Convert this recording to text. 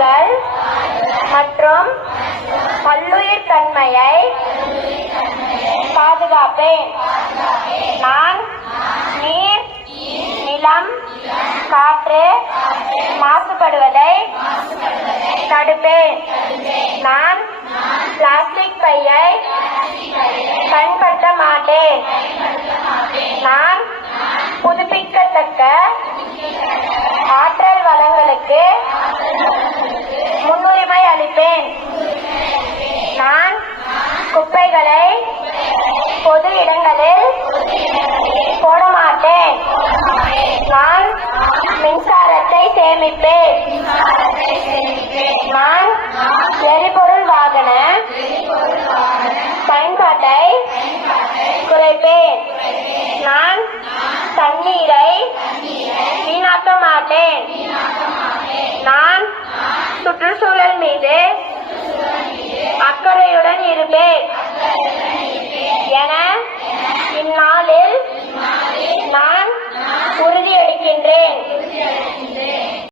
காடுகள் மற்றும் பல்லுயிர் தன்மையை பாதுகாப்பேன். நான் நீர், நிலம், காற்று மாசுபடுவதை தடுப்பேன். நான் பிளாஸ்டிக் பையை பயன்படுத்த மாட்டேன். நான் புதுப்பிக்கத்தக்க ஆற்றல் வளங்களுக்கு முன்னுரிமை அளிப்பேன். நான் குப்பைகளை பொது இடங்களில் போட மாட்டேன். நான் மின்சாரத்தை சேமிப்பேன். நான் எரிபொருள் வாகன பயன்பாட்டை குறைப்பேன். நான் தண்ணீரை வீணாக்க மாட்டேன். நான் சுற்றுச்சூழல் மீது அக்கறையுடன் இருப்பேன்.